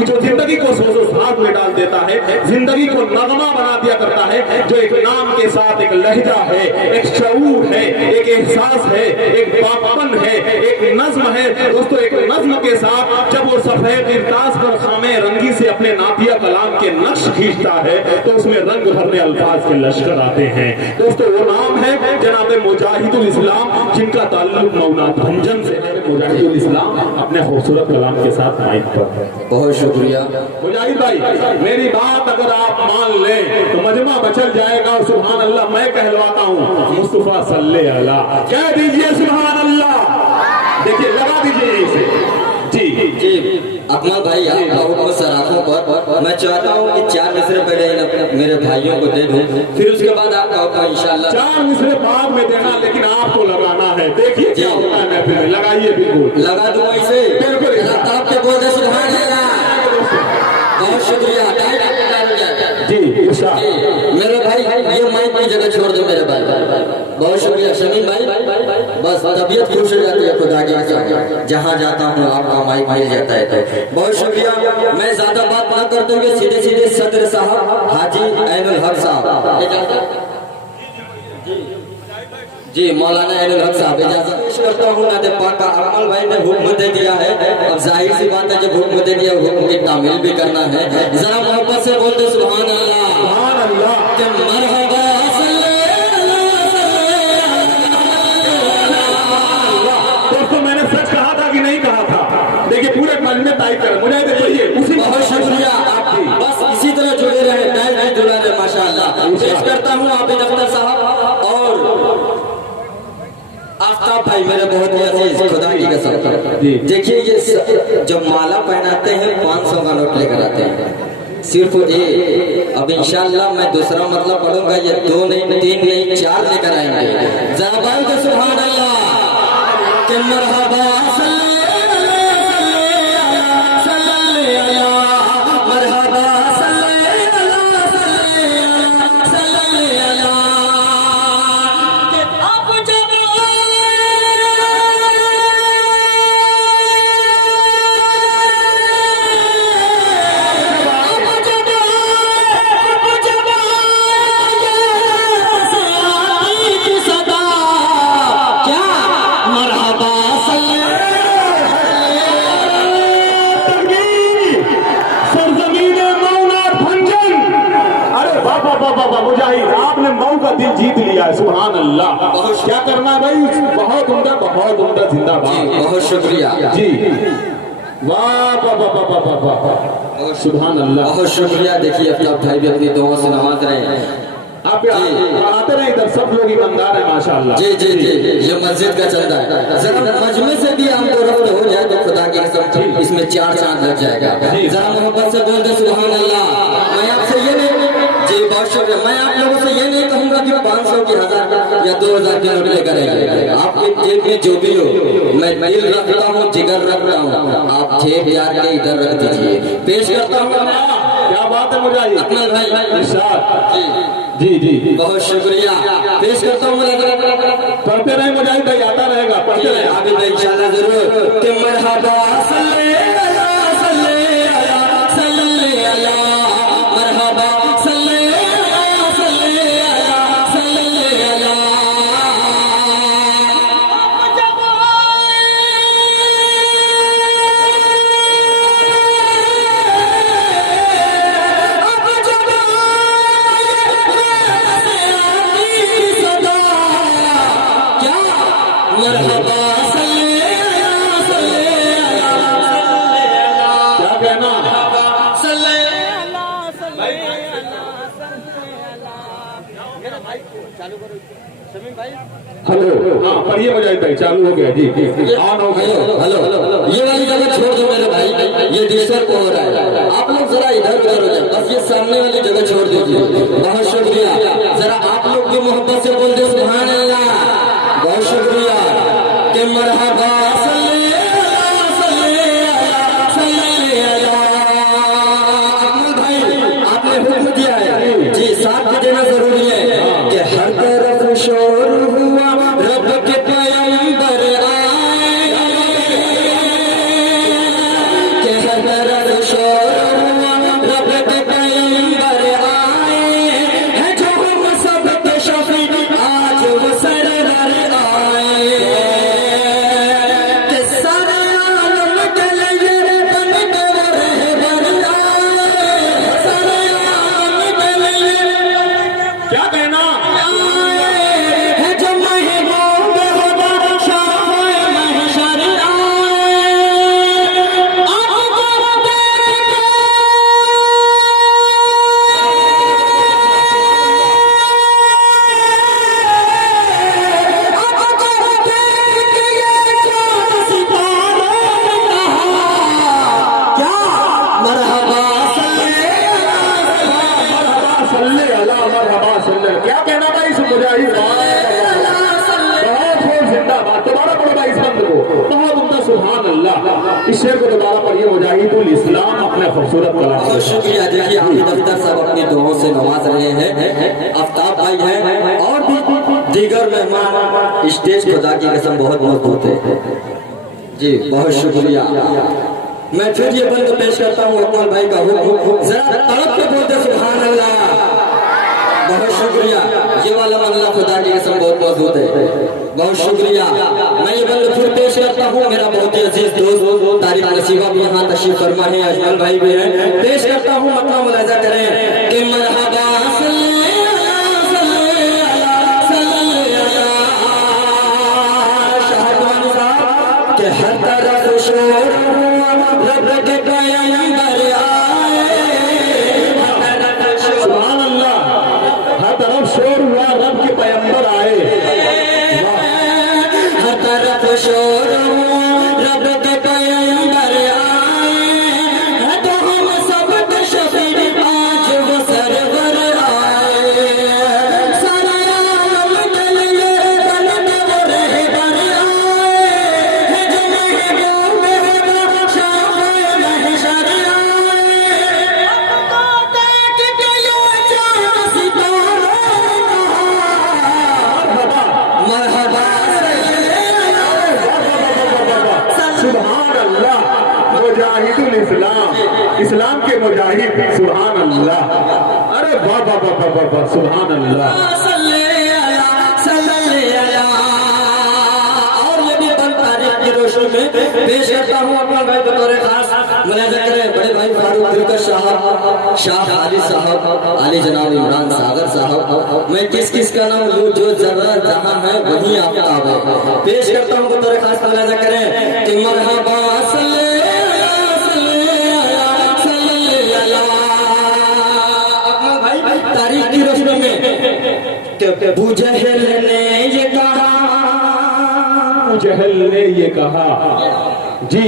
कि जो जिंदगी को सोजो साथ में डाल देता है, जिंदगी को नगमा बना दिया करता है, जो एक नाम के साथ एक लहजा है, एक शऊर है, एक एहसास है, एक बापन है, एक नज्म है। दोस्तों एक नज्म के साथ जब वो सफेद इर्ताज पर खामे रंगी से अपने नातिया कलाम के नक्श खींचता है तो उसमें रंग भरने अल्फाज के लश्कर आते हैं। दोस्तों वो नाम है जनाब मुजाहिदुल इस्लाम, जिनका ताल्लुक मौला भंजन से है। मुजाहिदुल इस्लाम अपने खूबसूरत कलाम के साथ माइक पर है। बहुत शुक्रिया मुजाहिद भाई, मेरी बात अगर आप मान लें तो मजमा बचल जाएगा। और सुभान अल्लाह मैं कहलवाता हूँ, मुस्तफा सल्ले अला कह दीजिए सुभान अल्लाह। देखिए लगा दीजिए इसे। जी जी अकमल भाई, आप लोगों सराखों पर मैं चाहता हूँ कि 4 मिसरे पहले मेरे भाइयों को दे दूं, फिर उसके बाद आपका हुक्म इंशाल्लाह। 4 मिसरे बाद में देना, लेकिन आपको लगाना है। देखिए क्या होता है महफिल में, लगाइए बिल्कुल। लगा दूंगा इसे बिल्कुल। आपके बोल दे सुभान अल्लाह। बहुत शुक्रिया जी मेरे भाई, ये माइक की जगह छोड़ दो मेरे भाई। बहुत शुक्रिया शमीम भाई, बस तबीयत खुश हो जाती है खुदा की, जहाँ जाता हूँ आपका माइक मिल जाता है तो बहुत शुक्रिया। मैं ज्यादा बात ना करते हुए सीधे सीधे सदर साहब हाजी ऐनुल हक साहब, जी मौलाना ऐनुल हक साहब इजाजत पेश करता हूँ। नाते पाक का अकमल भाई ने हुक्म दे दिया है, अब जाहिर सी बात है जब हुक्म दे दिया हुक्म की तामील भी करना है। जरा मोहब्बत से बोलते सुभान अल्लाह, सुभान अल्लाह के मरहबा दोस्तों, मैंने सच कहा था कि नहीं कहा था? देखिए पूरे मन में टाइप कर मुझे देखिए उसी। बहुत शुक्रिया आपकी, बस इसी तरह जुड़े रहे, टाइम नहीं जुड़ा रहे माशाअल्लाह। पेश करता हूँ आबिद अख्तर साहब और आफ्ताब भाई मेरे बहुत ही अजीज खुदा की कसम। देखिए ये जब माला पहनाते हैं 500 का नोट लेकर आते हैं सिर्फ एक। अब इंशाल्लाह मैं दूसरा मतलब पढ़ूंगा, ये 2 नहीं 3 नहीं 4 लेकर आएंगे। ज़बान को सुभान अल्लाह के मरहबा मुजाहिद, आपने मऊ का दिल जीत लिया है। सुभान अल्लाह। क्या करना है भाई? बहुत उम्दा जिंदाबाद। बहुत शुक्रिया जी। वाह वाह वाह वाह वाह वाह, सुभान अल्लाह। बहुत शुक्रिया। देखिए आफ्ताब भाई भी अपनी दुआ से नवाज रहे हैं। आप आते रहे इधर, सब लोग ईमानदार है माशाअल्लाह। जी जी जी, ये मस्जिद का चलता है। जरा मजमे से भी हमको रफ्त हो जाए तो खुदा की कसम इसमें 4 चांद लग जाएगा। जरा मोहब्बत से बोल दे सुभान अल्लाह। मैं आपसे ये नहीं, जी बहुत शुक्रिया, मैं आप लोगों से ये नहीं कहूँगा कि 500 की 1000 या 2000 की नोट लेकर आइए। आपके जेब में जो भी हो, मैं दिल रखता हूँ, जिगर रखता हूँ, आप जेब यार के इधर रख दीजिए। पेश करता हूँ। क्या बात है मुजाहिद अकमल भाई जी जी जी, बहुत शुक्रिया। पेश करता हूँ पढ़ते रहे मुजाहिद भाई, आता रहेगा, पढ़ते रहे। अभी भाई इंशाल्लाह जरूर कि मरहबा सल्ले अला सल्ले अला सल्ले अला मरहबा सल्ले अला सल्ले अला सल्ले अला। हेलो, हाँ पढ़िए मुजाहिद भाई, चालू हो गया जी, ऑन हो गया। हेलो, ये वाली जगह छोड़ दो मेरे भाई, ये डिस्टर्ब हो रहा है। आप लोग जरा इधर उधर हो जाए, बस ये सामने वाली जगह छोड़ दीजिए। बहुत शुक्रिया। जरा आप लोग भी मोहब्बत से बोल दे सुभान अल्लाह। बहुत शुक्रिया। के मरहबा सल्ले अला सल्ले अला सल्ले अला। अकमल भाई आपने हुक्म दिया है जी, साथ में देना जरूरी है कि हर तरफ शोर हुआ रब के पैगंबर आए, कि हर तरफ शोर मरहबा सल्लल्लाहु, क्या कहना भाई इस मुजाहिद, बहुत खूब, जिंदाबाद। दोबारा पढ़ो भाई इस बंद को, बहुत उम्दा, सुभान अल्लाह। इस शेर को दोबारा पढ़िए, मुजाहिदुल इस्लाम अपने खूबसूरत कलाम। बहुत शुक्रिया। देखिए हाफिज अख्तर साहब अपनी दुआओं से नवाज रहे हैं, आफ्ताब भाई हैं और भी दीगर मेहमान। स्टेज खुदा की कसम बहुत मजबूत है जी, बहुत शुक्रिया। मैं फिर ये बंद पेश करता हूँ अकमल भाई का हुक्म, जरा तड़प के बोलते सुभान अल्लाह। बहुत शुक्रिया। ये वाला मंगला खुदा की कसम बहुत मजबूत है, बहुत शुक्रिया। मैं ये बंद फिर पेश करता हूँ, मेरा बहुत ही अजीज दोस्त तारिक नसीबा भी यहाँ तशरीफ फरमा है, अजमल भाई भी हैं। पेश करता हूँ, मतलब मुलाजा करें कि मरहबा के हर तरफ शोर रब के पैगंबर आए, सुभान अल्लाह, हर तरफ शोर हुआ, रब के पैगंबर आए। हर तरफ शोर रब के पैगंबर आए, तो हम सब के शफीर आज वो सरवर आए। सारा आलम के लिए बनने वो रहबर आए, जो महबूब है शाफ़े महशर आए। हमको देख के ये चाँद सितारे मरहबा सुभान अल्लाह, मुजाहिदुल इस्लाम, इस्लाम के मुजाहिद, सुभान अल्लाह। अरे वाह वाह वाह वाह वाह वाह, सुभान अल्लाह। और ये भी बन तारीख की रोशनी में पेश करता हूँ अपना भाई बतौर खास मुलाजा करें बड़े भाई फारूक दिलकश साहब, शाह आली साहब, आली जनाब इमरान सागर साहब। मैं किस किस का नाम लूँ, जो जगह जहाँ है वहीं आफ्ताब है। पेश करता हूँ बतौर खास मुलाजा करें कि मरहबा तारीख की रोशनी में अबू जहल ने ये कहा, अबू जहल ने ये कहा जी,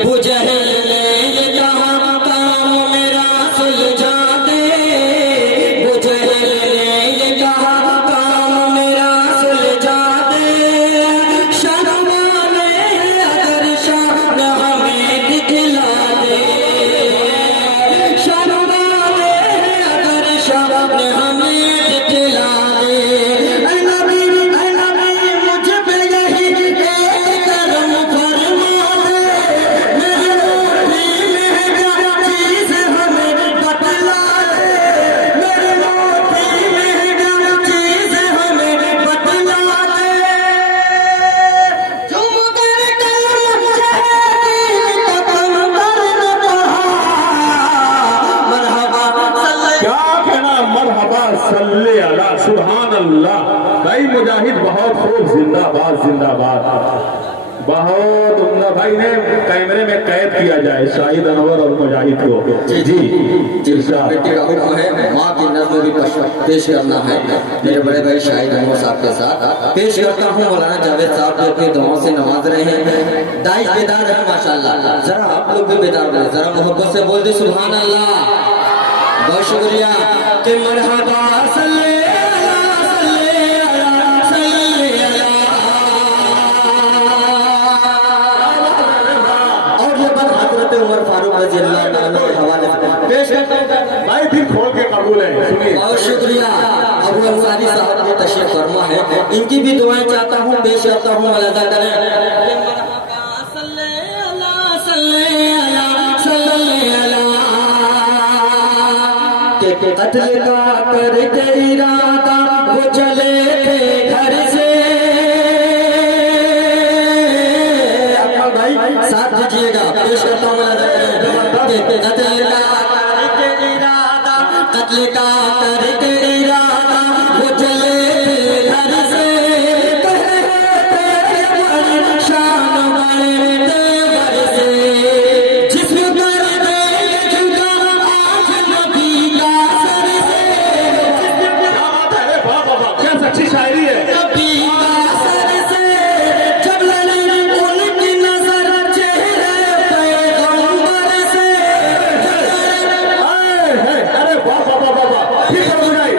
अबू जहल ने ये कहा काम मेरा सुलझा दे। अबू जहल ने ये कहा काम मेरा सुलझा दे। शर्म वाले अगर शान हमें दिखला दे, शर्म वाले अगर शान हमें दिखला दे। ऐ नबी मुझ पे यही एक करम फरमा दे। मेरे मोती में क्या चीज़ हमें बतला दे। मेरे मोती में क्या चीज़ हमें बतला दे। झूम कर कलम शहदी तो कम कर न कहा, मरहबा क्या कहना, मरहबा सल्ले अला, सुभान अल्लाह। भाई मुजाहिद बहुत खूब, जिंदाबाद जिंदाबाद, बहुत उम्दा। भाई ने कैमरे में कैद किया जाए शाहिद अनवर और मुजाहिद को। जी इरशाद। बेटे का हुक्म है, माँ की नज़्म भी पेश करना है मेरे बड़े भाई शाहिद अनवर साहब के साथ। पेश करता हूँ मौलाना जावेद साहब जो अपनी दुआओं से नवाज रहे हैं। दाइश बेदार है माशाल्लाह, जरा आप लोग भी बेदार रहे, जरा मोहब्बत से बोल दे सुभान अल्लाह। बहुत शुक्रिया कि मरहबा सल्ले और ये बात हज़रत उमर फारूक रज़ी अल्लाह तआला के हवाले से पेश करता हूं। भाई दिल खोल के कबूल है, सुनिए। बहुत शुक्रिया। अबू अंसारी साहब के तशरीफ फरमा है, इनकी भी दुआएं चाहता हूँ, पेश करता हूँ, मुलाजा करें। कत्ल का करके इरादा वो चले थे घर से। अपना भाई साथ दीजिएगा, पेश करता हूँ कत्ल का करके इरादा वो चले थे घर से। शान बड़े देवर से जिसमें कर दे झुका आज नबी का सर से। क्या सच्ची शायरी है। नबी का सर से जब लड़ी उनकी नजर चेहरे पैगंबर से। अरे वाह वाह वाह वाह, ठीक है बुझाई।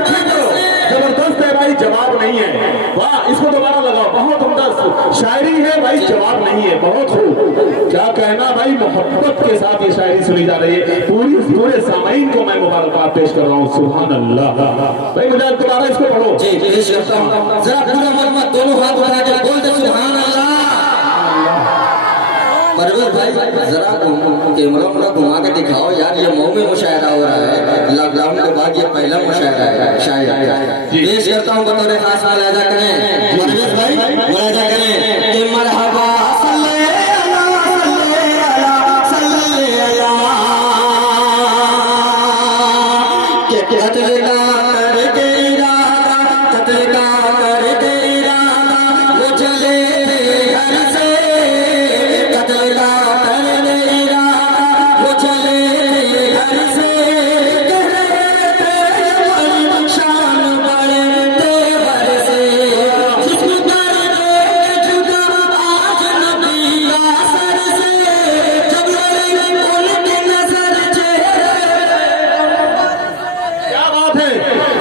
नहीं है। वाह, इसको दोबारा लगाओ, बहुत उम्दा शायरी है भाई, जवाब नहीं है, बहुत खूब। क्या कहना भाई, मोहब्बत के साथ ये शायरी सुनी जा रही है। पूरे सामाइन को मैं मुबारकबाद पेश कर रहा हूँ। सुभान अल्लाह। भाई मुझे दोबारा इसको पढ़ो। जी पेश करता हूँ, जरा पूरा मत दोनों हाथ उठा के बोल दे सुभान अल्लाह। परवेज भाई जरा कैमरा उमरा घुमा के दिखाओ यार, ये मऊ में मुशायरा हो रहा है, लॉकडाउन के बाद ये पहला मुशायरा है शायद। पेश करता हूँ बतौर खास मुलाजा करें परवेज भाई, मुलाजा करें कि मरहबा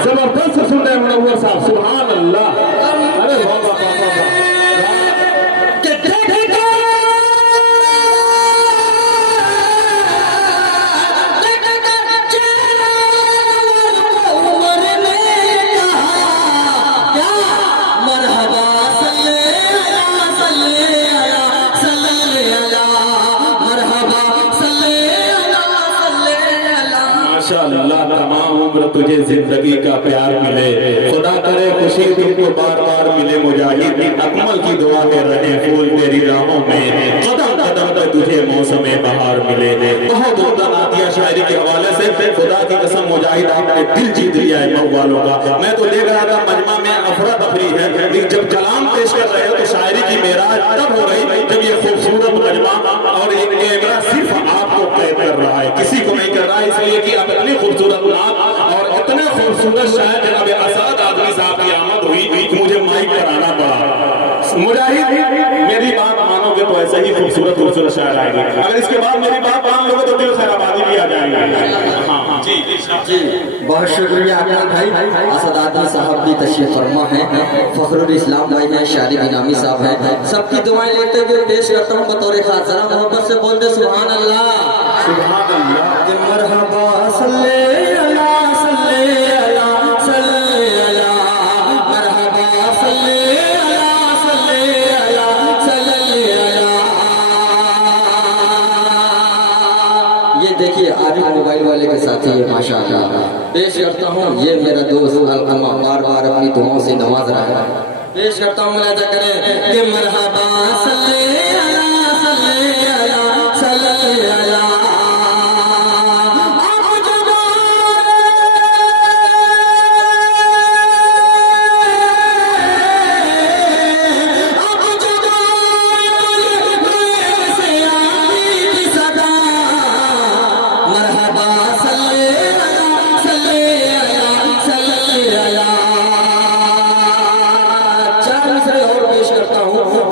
जबरदस्त सुन रहे मुनव्वर साहब। सुभान अल्लाह। अरे वाह वाह वाह वाह। माशाअल्लाह, तमाम उम्र तुझे जिंदगी का प्यार मिले, खुदा करे खुशी तुमको बार बार मिले। मुजाहिद अकमल की दुआ है रहे फूल तेरी राहों में, कदम कदम पे तुझे मौसम बहार मिले। बहुत उम्दा नातिया शायरी के हवाले से खुदा की कसम मुजाहिद आपने दिल जीत लिया है मऊ वालों का। मैं तो देख रहा था मजमा में अफरा तफरी है, लेकिन जब कलाम पेश कर रहे हो तो शायरी की मेराज तब हो गई जब ये खूबसूरत मजमा और ये कैमरा सिर्फ आपको कैद कर रहा है, किसी को नहीं कर रहा है। इसलिए कि आप इतनी खूबसूरत नात और इतने खूबसूरत शायर जनाब आजाद आदमी साहब की आमद हुई, मुझे माइक पर आना पड़ा। मुजाहिद मेरी बात मानोगे तो ऐसे ही खूबसूरत खूबसूरत शायर आएंगे, अगर इसके बाद मेरी बात मान लोगे तो दिल खैराबादी भी आ जाएंगे। हाँ जी जी, बहुत शुक्रिया आपका भाई। असद आदमी साहब भी तशरीफ फरमा है, फखरुल इस्लाम भाई हैं, शायरी इनामी साहब हैं, सबकी दुआएं लेते हुए पेश करता हूँ बतौर खास, जरा मोहब्बत से बोल दे सुभान अल्लाह। सुभान अल्लाह। मरहबा सल्ले अला सल्ले अला सल्ले अला, मरहबा सल्ले अला सल्ले अला सल्ले अला। ये देखिए आरिफ मोबाइल वाले के साथी है माशाअल्लाह। पेश करता हूँ, ये मेरा दोस्त अलकमा बार बार अपनी दुआओं से नवाज रहा है। पेश करता हूँ, मुलाजा करें कि मरहबा सल्ले अला सल्ले अला सल्ले अला।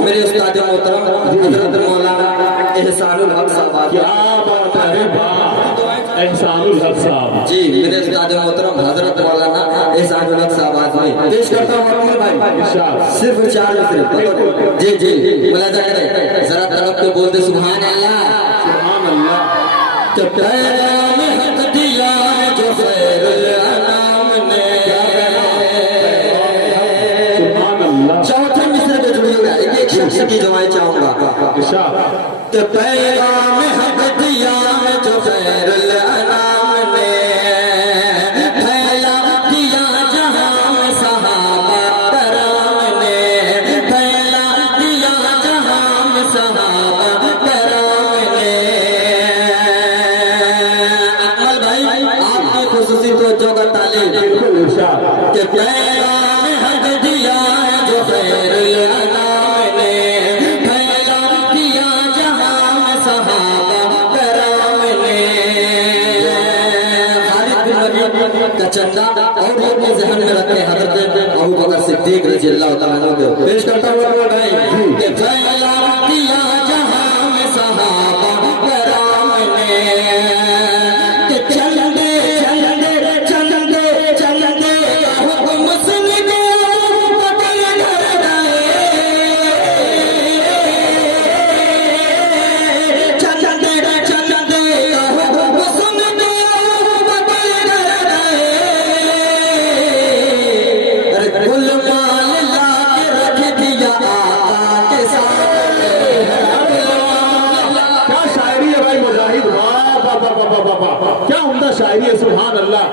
मेरे उस्ताद मोहतरम हज़रत मौलाना एहसानुल हक साहब, क्या बात है वाह, एहसानुल हक साहब जी, मेरे उस्ताद मोहतरम हज़रत मौलाना एहसानुल हक साहब आजमी। पेश करता हूँ अकमल भाई, सिर्फ 4 मिनट। जी जी, मुलाजा करें, जरा तड़प के बोल दे सुभान अल्लाह। सुभान अल्लाह। तो पैगाम हक दिया जो खैरुल अनाम ने, सुभान अल्लाह। चौथे मिसरे पे जुड़ी हुई है, एक शख्स की दुआएं चाहूंगा। तो पैगाम हक दिया जो खैरुल अनाम ने, फैला दिया जहां में सहाबा कराम ने, फैला दिया जहां में सहाबा कराम ने। अकमल भाई आपने खुसूसी तवज्जो का तालीम कि पैगाम हक दिया जो खैरुल अनाम ने, फैला दिया जहां में सहाबा कराम ने। खालिद बिन वलीद का चंदा और ये अपने ज़हन में रखते हज़रत अबू बकर सिद्दीक रज़ी अल्लाह तआला अन्हु को पेश करता हुआ भाई कि फैला दिया जहां में सहाबा कराम ने, कि चंदे चंदे चंदे चंदे हुक्म सुन के शायरी है, सुभान अल्लाह।